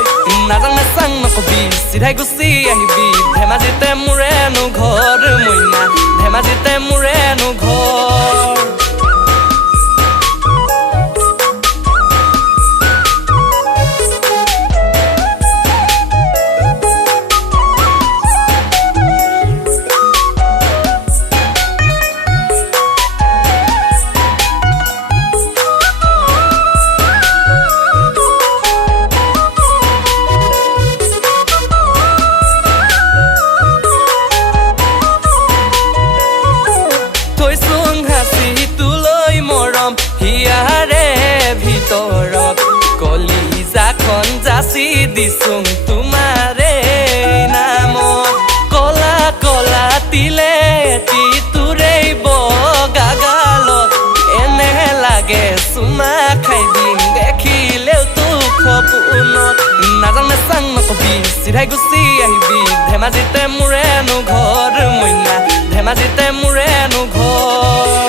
কৈ নাজাং নাচাং নকবি চিধাই গুচি আহিবি ধেমাজিতে মোৰেনো ঘৰ মইনা ধেমাজিতে মোৰেনো ঘৰ হিয়াৰে ভিতৰত কলিজাখন যাচি দিছোং তোমাৰে নামত কলা কলা তিলে তোৰেই বগা গালত এনে লাগে চুমা খাই দিম দেখিলেও তোক সপোনত নাজাং নাচাং নকবি চিধাই গুচি আহিবি ধেমাজিতে মোৰেনো ঘৰ মইনা ধেমাজিতে মোৰেনো ঘৰ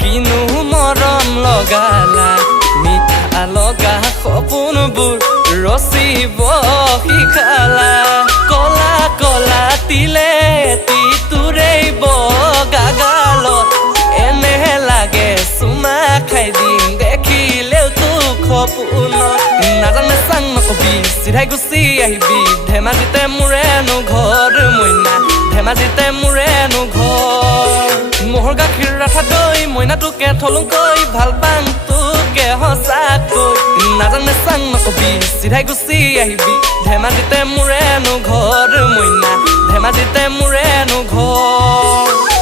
কিনো মৰম লগালা মিঠা লগা সপোনবোৰ ৰচিব শিকালা কলা কলা তিলে তোৰেই বগা গালত এনে লাগে চুমা খাই দিম দেখিলেও তোক সপোনত নাজাং নাচাং নকবি চিধাই গুচি আহিবি ধেমাজিতে মোৰেনো ঘৰ মইনা ধেমাজিতে মোৰেনো ঘৰ মোহৰ গাখীৰ ৰাঠা দৈ মইনা তোকে থলুকৈ ভাল পাং তোকে সঁচাকৈ নাজাং নাচাং নকবি চিধাই গুচি আহিবি ধেমাজিতে মোৰেনো ঘৰ মইনা ধেমাজিতে মোৰেনো ঘৰ